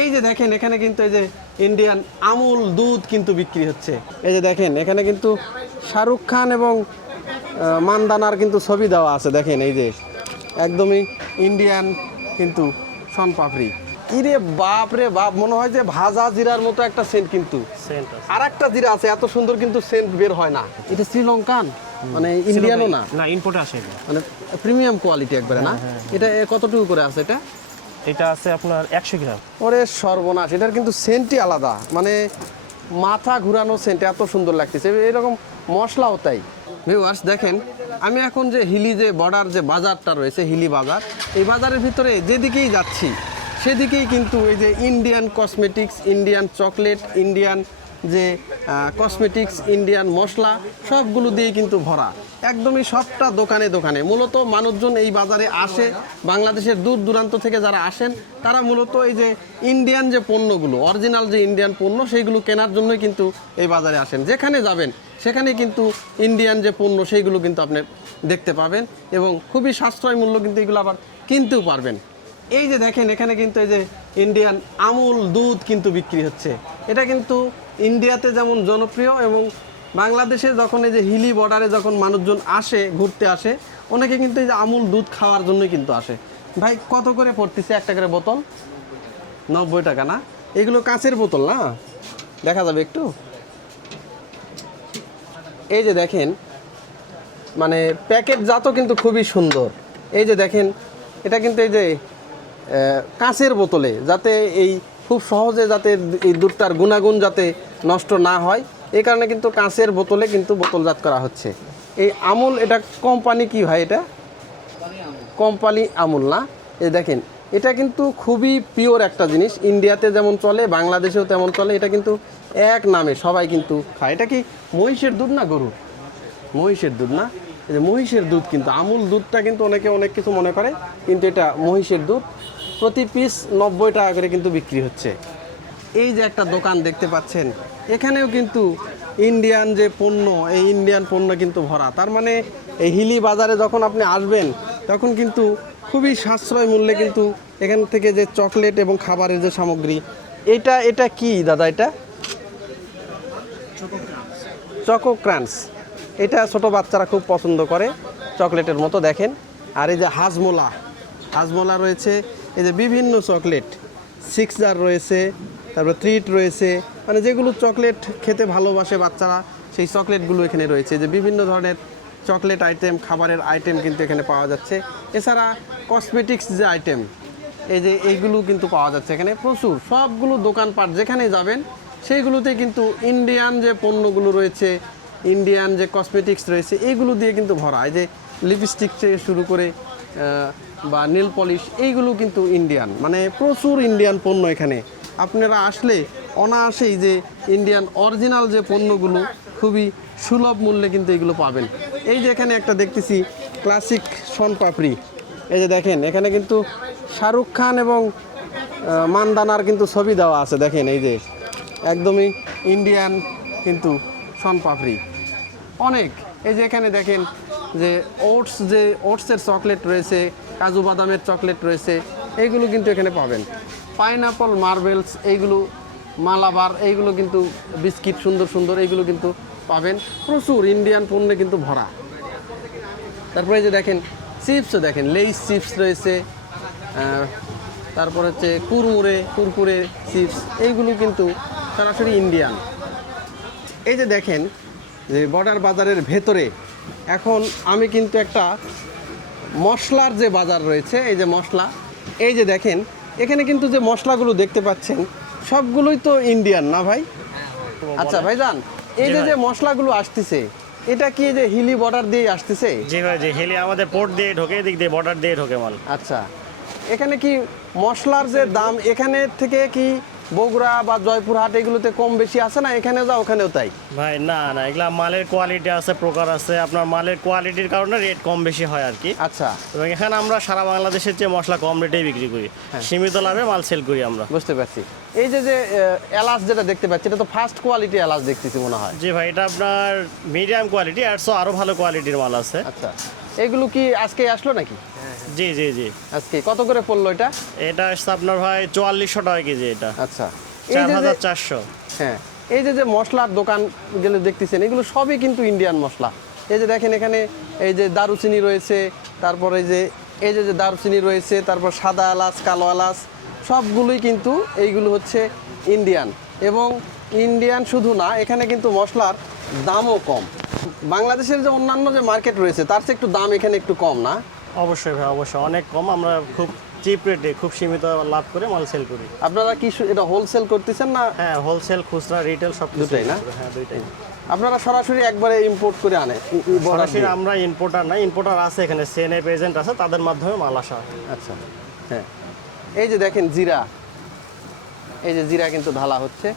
এই যে দেখেন এখানে কিন্তু এই যে ইন্ডিয়ান আমুল দুধ কিন্তু বিক্রি হচ্ছে। এই যে দেখেন এখানে কিন্তু শাহরুখ খান এবং মানদানার কিন্তু ছবি দেওয়া আছে। দেখেন এই যে একদমই ইন্ডিয়ান কিন্তু শনপাপড়ি। ইরে বাপ রে বাপ, মনে হয় যে ভাজা জিরার মতো একটা সেন্ট, কিন্তু আর একটা জিরা আছে এত সুন্দর কিন্তু সেন্ট বের হয় না। এটা শ্রীলঙ্কান মানে ইন্ডিয়ানও না, না ইম্পোর্ট আসে মানে প্রিমিয়াম কোয়ালিটি একবারে না। এটা কতটুকু করে আছে এটা? এটা আছে আপনার 100 গ্রাম। ওরে সর্বনাশ, এটার কিন্তু সেন্টই আলাদা, মানে মাথা ঘুরানো সেন্ট, এত সুন্দর লাগতেছে। এরকম মশলাও তাই। ভিউয়ার্স দেখেন, আমি এখন যে হিলি যে বর্ডার যে বাজারটা রয়েছে, হিলি বাজার, এই বাজারের ভিতরে যেদিকেই যাচ্ছি সেদিকেই কিন্তু এই যে Indian cosmetics, Indian chocolate, Indian যে কসমেটিক্স, ইন্ডিয়ান মশলা সবগুলো দিয়েই কিন্তু ভরা। একদমই সবটা দোকানে দোকানে। মূলত মানুষজন এই বাজারে আসে, বাংলাদেশের দূর দূরান্ত থেকে যারা আসেন তারা মূলত এই যে ইন্ডিয়ান যে পণ্যগুলো, অরিজিনাল যে ইন্ডিয়ান পণ্য, সেইগুলো কেনার জন্যই কিন্তু এই বাজারে আসেন। যেখানে যাবেন সেখানে কিন্তু ইন্ডিয়ান যে পণ্য সেইগুলো কিন্তু আপনি দেখতে পাবেন এবং খুবই সাশ্রয় মূল্য কিন্তু এগুলো আবার কিনতেও পারবেন। এই যে দেখেন এখানে কিন্তু এই যে ইন্ডিয়ান আমুল দুধ কিন্তু বিক্রি হচ্ছে। এটা কিন্তু ইন্ডিয়াতে যেমন জনপ্রিয় এবং বাংলাদেশে যখন এই যে হিলি বর্ডারে যখন মানুষজন আসে, ঘুরতে আসে, অনেকে কিন্তু এই যে আমুল দুধ খাওয়ার জন্যই কিন্তু আসে। ভাই কত করে পড়তেছে একটা করে বোতল? 90 টাকা না? এগুলো কাঁচের বোতল না, দেখা যাবে একটু। এই যে দেখেন মানে প্যাকেটজাত কিন্তু খুবই সুন্দর। এই যে দেখেন এটা কিন্তু এই যে কাঁচের বোতলে, যাতে এই খুব সহজে যাতে এই দুধটার গুণাগুণ যাতে নষ্ট না হয়, এই কারণে কিন্তু কাঁচের বোতলে কিন্তু বোতলজাত করা হচ্ছে। এই আমুল, এটা কোম্পানি কি ভাই? এটা কোম্পানি আমুল না? এই দেখেন এটা কিন্তু খুবই পিওর একটা জিনিস। ইন্ডিয়াতে যেমন চলে বাংলাদেশেও তেমন চলে। এটা কিন্তু এক নামে সবাই কিন্তু খায়। এটা কি মহিষের দুধ না গরুর? মহিষের দুধ না? এই যে মহিষের দুধ, কিন্তু আমুল দুধটা কিন্তু অনেকে অনেক কিছু মনে করে, কিন্তু এটা মহিষের দুধ। প্রতি পিস 90 টাকা করে কিন্তু বিক্রি হচ্ছে। এই যে একটা দোকান দেখতে পাচ্ছেন, এখানেও কিন্তু ইন্ডিয়ান যে পণ্য, এই ইন্ডিয়ান পণ্য কিন্তু ভরা। তার মানে এই হিলি বাজারে যখন আপনি আসবেন তখন কিন্তু খুবই সাশ্রয় মূল্যে কিন্তু এখান থেকে যে চকলেট এবং খাবারের যে সামগ্রী, এটা কি দাদা? এটা চকো ক্রাঞ্চ। এটা ছোট বাচ্চারা খুব পছন্দ করে চকলেটের মতো। দেখেন, আর এই যে হাজমোলা রয়েছে, এই যে বিভিন্ন চকলেট, সিক্সার রয়েছে, তারপর ট্রিট রয়েছে, মানে যেগুলো চকলেট খেতে ভালোবাসে বাচ্চারা সেই চকলেটগুলো এখানে রয়েছে। যে বিভিন্ন ধরনের চকলেট আইটেম, খাবারের আইটেম কিন্তু এখানে পাওয়া যাচ্ছে। এছাড়া কসমেটিক্স যে আইটেম, এই যে এইগুলো কিন্তু পাওয়া যাচ্ছে এখানে প্রচুর। সবগুলো দোকানপাট যেখানে যাবেন সেইগুলোতে কিন্তু ইন্ডিয়ান যে পণ্যগুলো রয়েছে, ইন্ডিয়ান যে কসমেটিক্স রয়েছে, এইগুলো দিয়ে কিন্তু ভরা। এই যে লিপস্টিক থেকে শুরু করে বা নেল পলিশ, এইগুলো কিন্তু ইন্ডিয়ান, মানে প্রচুর ইন্ডিয়ান পণ্য এখানে। আপনারা আসলে অনায়াসেই যে ইন্ডিয়ান অরিজিনাল যে পণ্যগুলো খুবই সুলভ মূল্যে কিন্তু এগুলো পাবেন। এই যে এখানে একটা দেখতেছি ক্লাসিক শনপাপড়ি। এই যে দেখেন এখানে কিন্তু শাহরুখ খান এবং মানদানার কিন্তু ছবি দেওয়া আছে। দেখেন এই যে একদমই ইন্ডিয়ান কিন্তু শনপাপড়ি অনেক। এই যে এখানে দেখেন যে ওটসের চকলেট রয়েছে, কাজু বাদামের চকলেট রয়েছে, এইগুলো কিন্তু এখানে পাবেন। পাইনাপল, মার্বেলস, এইগুলো মালাবার, এইগুলো কিন্তু বিস্কিট সুন্দর সুন্দর, এইগুলো কিন্তু পাবেন। প্রচুর ইন্ডিয়ান পণ্যে কিন্তু ভরা। তারপরে এই যে দেখেন চিপসও, দেখেন লেইস চিপস রয়েছে, তারপর হচ্ছে কুরকুরে চিপস, এইগুলো কিন্তু সরাসরি ইন্ডিয়ান। এই যে দেখেন যে বর্ডার বাজারের ভেতরে এখন আমি কিন্তু একটা মশলার যে বাজার রয়েছে, এই যে মশলা, এই যে দেখেন এখানে কিন্তু যে মশলাগুলো দেখতে পাচ্ছেন সবগুলোই তো ইন্ডিয়ান না ভাই? আচ্ছা ভাইজান, এই যে মশলাগুলো আসতেছে, এটা কি যে হিলি বর্ডার দিয়ে আসতেছে? জি ভাই, যে হিলি আমাদের পোর্ট দিয়ে ঢোকে, এদিক দিয়ে বর্ডার দিয়ে ঢোকে মাল। আচ্ছা, এখানে কি মশলার যে দাম এখানে থেকে কি বগুড়া বা জয়পুরহাট এগুলোতে কম বেশি আছে না? এখানে যা ওখানেও তাই? ভাই না, এগুলা মালের কোয়ালিটি আছে, প্রকার আছে। আপনার মালের কোয়ালিটির কারণে রেট কম বেশি হয় আর কি। আচ্ছা, এবং এখানে আমরা সারা বাংলাদেশের চেয়ে মশলা কম রেটেই বিক্রি করি, সীমিত লাভে মাল সেল করি আমরা। বুঝতে পারছি। এই যে এলাচ যেটা দেখতে পাচ্ছি, এটা তো ফার্স্ট কোয়ালিটি এলাচ দেখতেছি মনে হয়। জি ভাই, এটা আপনার মিডিয়াম কোয়ালিটি, আরও ভালো কোয়ালিটির মাল আছে। আচ্ছা, এগুলো কি আজকে আসলো নাকি? জি জি জি। আজকে কত করে পড়লো এটা? এটা আসছে আপনার ভাই 4400 টাকা কেজি এটা। আচ্ছা, এই যে 4400। হ্যাঁ, এই যে মশলার দোকান গেলে দেখতেছেন এগুলো সবই কিন্তু ইন্ডিয়ান মশলা। এই যে দেখেন এখানে এই যে দারুচিনি রয়েছে, তারপরে এই যে দারুচিনি রয়েছে, তারপর সাদা এলাচ, কালো এলাচ, সবগুলোই কিন্তু এইগুলো হচ্ছে ইন্ডিয়ান। এবং ইন্ডিয়ান শুধু না, এখানে কিন্তু মশলার দামও কম। বাংলাদেশের যে অন্যান্য যে মার্কেট রয়েছে তার চেয়ে একটু দাম এখানে একটু কম না? অবশ্যই ভাই, অবশ্যই অনেক কম। আমরা খুব চিপ রেটে খুব সীমিত লাভ করে মাল সেল করি। আপনারা কি এটা হোলসেল করতেছেন না? হ্যাঁ, হোলসেল, খুচরা, রিটেল সব দুটোই না? হ্যাঁ, দুইটাই। আপনারা সরাসরি একবারে ইম্পোর্ট করে আনে? সরাসরি আমরা ইম্পোর্টার না, ইম্পোর্টার আছে এখানে, সেনে এজেন্ট আছে, তাদের মাধ্যমে মাল আসা হয়। আচ্ছা, হ্যাঁ। এই যে দেখেন জিরা, এই যে জিরা কিন্তু ঢালা হচ্ছে।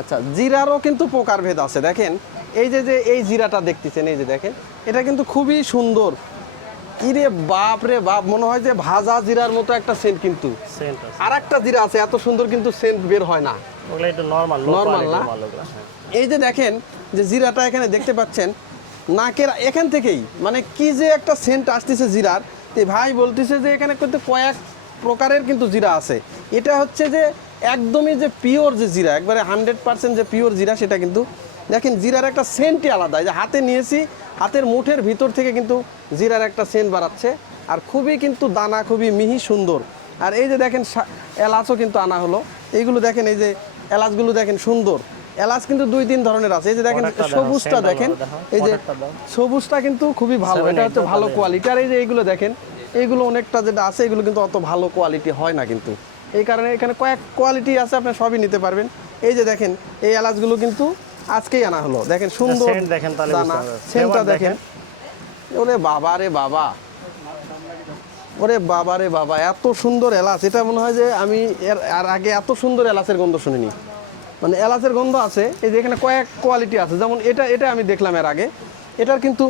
আচ্ছা, জিরারও কিন্তু প্রকারভেদ আছে। দেখেন এই যে এই জিরাটা দেখতেছেন, এই যে দেখেন এটা কিন্তু খুবই সুন্দর। ইরে বাপ রে বাপ, মনে হয় যে ভাজা জিরার মতো একটা সেন্ট। কিন্তু সেন্ট আছে। আর একটা জিরা আছে এত সুন্দর, কিন্তু সেন্ট বের হয় না। ওগুলো একটু নরমাল না? মাল ওগুলো। হ্যাঁ। এই যে দেখেন যে জিরাটা এখানে দেখতে পাচ্ছেন, নাকের এখান থেকেই মানে কি যে একটা সেন্ট আসতেছে জিরার। এই ভাই বলতেছে যে এখানে কিন্তু কয়েক প্রকারের কিন্তু জিরা আছে। এটা হচ্ছে যে একদমই যে পিওর যে জিরা, একবারে 100% যে পিওর জিরা, সেটা কিন্তু দেখেন জিরার একটা সেন্টই আলাদা। এই যে হাতে নিয়েছি, হাতের মুঠের ভিতর থেকে কিন্তু জিরার একটা সেন্ট বাড়াচ্ছে। আর খুবই কিন্তু দানা খুবই মিহি সুন্দর। আর এই যে দেখেন এলাচও কিন্তু আনা হলো। এইগুলো দেখেন, এই যে এলাচগুলো দেখেন সুন্দর। এলাচ কিন্তু 2-3 ধরনের আছে। এই যে দেখেন সবুজটা দেখেন, এই যে সবুজটা কিন্তু খুবই ভালো, এটা হচ্ছে ভালো কোয়ালিটি। আর এই যে এইগুলো দেখেন, এইগুলো অনেকটা যেটা আছে এগুলো কিন্তু অত ভালো কোয়ালিটি হয় না। কিন্তু এই কারণে এখানে কয়েক কোয়ালিটি আছে, আপনি সবই নিতে পারবেন। এই যে দেখেন এই এলাচগুলো কিন্তু আজকেই আনা হলো। দেখেন সুন্দর দানা, সেন্টটা দেখেন। ওরে বাবা রে বাবা, ওরে বাবা রে বাবা, এত সুন্দর এলাচ! এটা মনে হয় যে আমি আর আগে এত সুন্দর এলাচের গন্ধ শুনিনি। মানে এলাচের গন্ধ আছে। এই যে এখানে কয়েক কোয়ালিটি আছে, যেমন এটা আমি দেখলাম এর আগে। এটার কিন্তু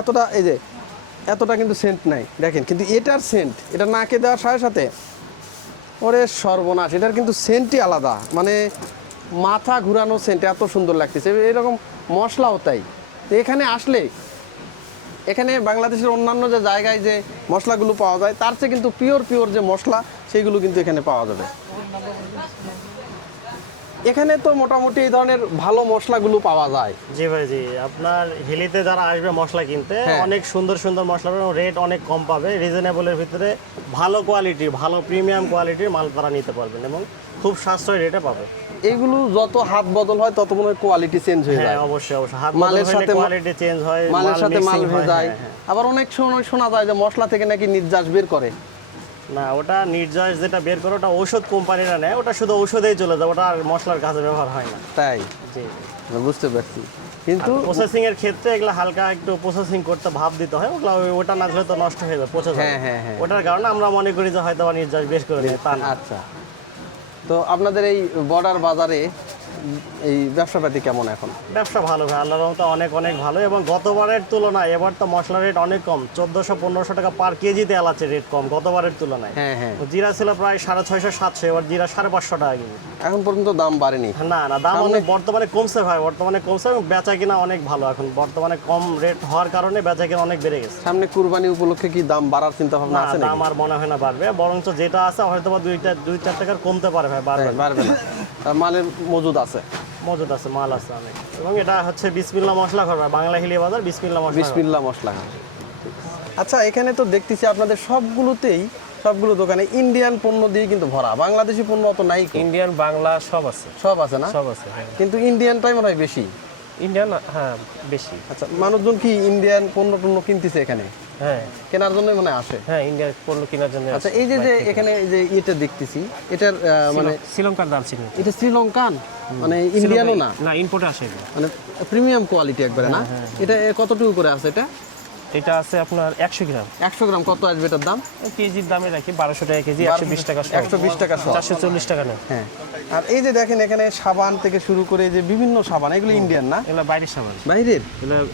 এতটা, এই যে এতটা কিন্তু সেন্ট নাই দেখেন, কিন্তু এটার সেন্ট, এটা নাকে দেওয়ার সাথে সাথে ওরে সর্বনাশ, এটার কিন্তু সেন্টই আলাদা। মানে মাথা ঘুরানো সেন্ট, এত সুন্দর লাগতেছে। এরকম মশলাও তাই। তো এখানে আসলে, এখানে বাংলাদেশের অন্যান্য যে জায়গায় যে মশলাগুলো পাওয়া যায় তার চেয়ে কিন্তু পিওর যে মশলা সেইগুলো কিন্তু এখানে পাওয়া যাবে। এখানে তো মোটামুটি এই ধরনের ভালো মশলাগুলো পাওয়া যায়। জি ভাই, জি। আপনার হিলিতে যারা আসবে মশলা কিনতে, হ্যাঁ। অনেক সুন্দর সুন্দর মশলা পাবে, রেট অনেক কম পাবে, রিজনেবলের ভিতরে ভালো কোয়ালিটির, ভালো প্রিমিয়াম কোয়ালিটির মাল তারা নিতে পারবেন এবং খুব সাশ্রয়ী রেটে পাবে। এগুলো যত হাত বদল হয় তত মনে হয় কোয়ালিটি চেঞ্জ হয়ে যায়। হ্যাঁ, অবশ্যই অবশ্যই। হাত মালের সাথে কোয়ালিটি চেঞ্জ হয়, মালের সাথে মাল mixing হয়। ভেজায়। হ্যাঁ, হ্যাঁ। আবার অনেক সময় শোনা যায় যে মশলা থেকে নাকি নির্যাস বের করে। না, ওটা নির্যাস যেটা বের করে ওটা ঔষধ কোম্পানিরা নেয়, ওটা শুধু ঔষধেই চলে যায়, ওটা আর মশলার কাজে ব্যবহার হয় না। তাই? জি, বুঝতে পারছি। কিন্তু প্রসেসিং এর ক্ষেত্রে এগুলা হালকা একটু প্রসেসিং করতে ভাব দিতে হয়, ওগুলা ওটা না দিলে তো নষ্ট হয়ে যাবে, পচে যাবে। হ্যাঁ, হ্যাঁ, হ্যাঁ। ওটার কারণে আমরা মনে করি যে হয়তো নির্যাস বের করে নেয়, তা না। আচ্ছা, তো আপনাদের এই বর্ডার বাজারে এই ব্যবসাপাতি কেমন এখন? ব্যবসা ভালো ভাই, আল্লাহর রহমতে অনেক অনেক ভালো। এবং গতবারের তুলনায় এবার তো মশলার রেট অনেক কম, 1400-1500 টাকা পার কেজিতে এলাচের রেট কম গতবারের তুলনায়। হ্যাঁ, হ্যাঁ। জিরা ছিল প্রায় 650-700, এবার জিরা 550 টাকা কেজি। এখন পর্যন্ত দাম বাড়েনি? না না, দাম অনেক বর্তমানে কমছে ভাই, বর্তমানে কমছে এবং বেচা কিনা অনেক ভালো। এখন বর্তমানে কম রেট হওয়ার কারণে বেচা কিনা অনেক বেড়ে গেছে। সামনে কুরবানি উপলক্ষে কি দাম বাড়ার চিন্তা ভাবনা না, আছে দাম নাকি? আর মনে হয় না বাড়বে, বরঞ্চ যেটা আছে হয়তো বা 2-4 টাকার কমতে পারে ভাই, বাড়বে না। বাড়বে না। আর মালের মজুদ আছে? মজুদ আছে, মাল আছে অনেক। এবং এটা হচ্ছে বিসমিল্লাহ মশলা ঘর ভাই, বাংলা হিলি বাজার বিসমিল্লাহ মশলা ঘর। বিসমিল্লাহ মশলা। আচ্ছা, এখানে তো দেখতেছি আপনাদের সবগুলো দোকানে ইন্ডিয়ান পণ্য দিয়ে কিন্তু ভরা, বাংলাদেশি পণ্য অত নাই। ইন্ডিয়ান, বাংলা সব আছে। সব আছে না? সব আছে, হ্যাঁ। কিন্তু ইন্ডিয়ানটাই মনে হয় বেশি। ইন্ডিয়ান, হ্যাঁ, বেশি। আচ্ছা, মানুষজন কি ইন্ডিয়ান পণ্য কিনতেছে এখানে? হ্যাঁ, কেনার জন্যই মনে হয় আসে। হ্যাঁ, ইন্ডিয়ান পণ্য কেনার জন্য। আচ্ছা, এই যে এখানে এই যে এটা দেখতেছি, এটার মানে শ্রীলঙ্কার দারচিনি। এটা শ্রীলঙ্কান, মানে ইন্ডিয়ানও না? না, ইম্পোর্টে আসে এটা। মানে প্রিমিয়াম কোয়ালিটি একবারে না? এটা কতটুকু করে আছে এটা? এটা আছে আপনার 100 গ্রাম। 100 গ্রাম কত আসবে এটার দাম? কেজির দামে রাখি 1200 টাকা কেজি, 120 টাকা শো। 120 টাকা শো। 440 টাকা নেয়। হ্যাঁ। আর এই যে দেখেন এখানে সাবান থেকে শুরু করে যে বিভিন্ন সাবান, এগুলো ইন্ডিয়ান না? এগুলো বাইরের সাবান। বাইরের?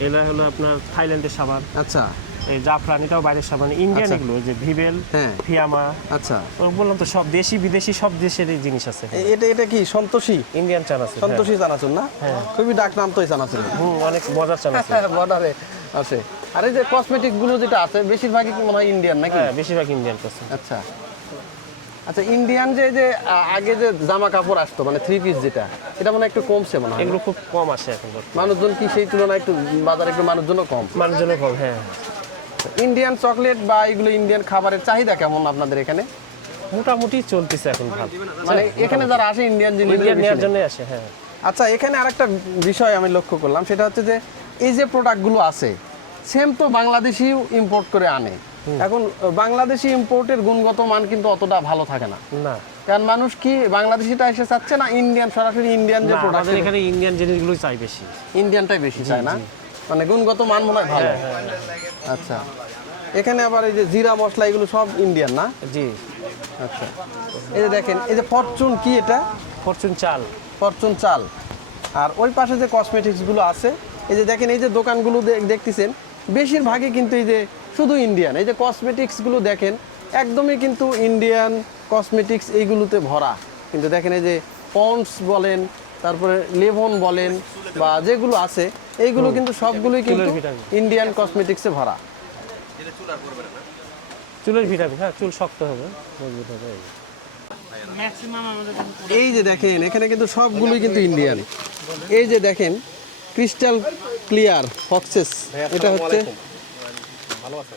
এগুলো হলো আপনার থাইল্যান্ডের সাবান। আচ্ছা। এই জাফরান এটাও বাইরের সব মানে ইন্ডিয়ান আচ্ছা। এগুলো, ওই যে ভিবেল, হ্যাঁ। ফিয়ামা, আচ্ছা, তো বললাম তো সব দেশি বিদেশি সব দেশের জিনিস আছে। এটা এটা কি সন্তোষী? ইন্ডিয়ান চানাচুর, হ্যাঁ। সন্তোষী চানাচুর না? খুবই ডাক নাম তো এই চানাচুর। অনেক মজার চানাচুর। বর্ডারে আছে। আর এই যে কসমেটিক গুলো যেটা আছে বেশিরভাগই কি মনে হয় ইন্ডিয়ান নাকি? হ্যাঁ, বেশিরভাগ ইন্ডিয়ান কাছে। আচ্ছা আচ্ছা, ইন্ডিয়ান যে যে আগে যে জামা কাপড় আসতো মানে থ্রি পিস যেটা, এটা মনে হয় একটু কমছে মনে হয়। এগুলো খুব কম আসে এখন বর্তমানে। মানুষজন কি সেই তুলনায় একটু বাজারে একটু মানুষজনও কম? মানুষজনের কম, হ্যাঁ। ইন্ডিয়ান চকলেট বা এগুলো ইন্ডিয়ান খাবারের চাহিদা কেমন আপনাদের এখানে? মোটামুটি চলতেছে এখন ভালো। মানে এখানে যারা আসে ইন্ডিয়ান জিনিস ইন্ডিয়ান নেওয়ার জন্য আসে, হ্যাঁ। আচ্ছা, এখানে আরেকটা বিষয় আমি লক্ষ্য করলাম, সেটা হচ্ছে যে এই যে প্রোডাক্টগুলো আছে সেম তো বাংলাদেশিও ইম্পোর্ট করে আনে। এখন বাংলাদেশি ইম্পোর্টের গুণগত মান কিন্তু অতটা ভালো থাকে না, না, কারণ মানুষ কি বাংলাদেশিটা এসে চাচ্ছে না ইন্ডিয়ান, সরাসরি ইন্ডিয়ান যে না, প্রোডাক্ট, আমাদের এখানে ইন্ডিয়ান জিনিসগুলোই চাই বেশি। ইন্ডিয়ানটাই বেশি চায় না, মানে গুণগত মান মনে হয় ভালো। আচ্ছা, এখানে আবার এই যে জিরা মশলা এগুলো সব ইন্ডিয়ান না? জি। আচ্ছা, এই যে দেখেন এই যে ফরচুন, কি এটা? ফরচুন চাল। ফরচুন চাল। আর ওই পাশে যে কসমেটিক্সগুলো আছে, এই যে দেখেন এই যে দোকানগুলো দেখতেছেন বেশিরভাগই কিন্তু এই যে শুধু ইন্ডিয়ান। এই যে কসমেটিক্সগুলো দেখেন একদমই কিন্তু ইন্ডিয়ান কসমেটিক্স এইগুলোতে ভরা। কিন্তু দেখেন এই যে পন্ডস বলেন, তারপরে লেভন বলেন বা যেগুলো আছে এইগুলো কিন্তু সবগুলোই কিন্তু চুলের ভিটামিন। ইন্ডিয়ান কসমেটিক্সে ভরা। চুলের ভিটামিন, হ্যাঁ, চুল শক্ত হবে, মজবুত হবে। এই যে দেখেন এখানে কিন্তু সবগুলোই কিন্তু ইন্ডিয়ান। এই যে দেখেন ক্রিস্টাল ক্লিয়ার ফক্সেস, এটা হচ্ছে ভালো আছে।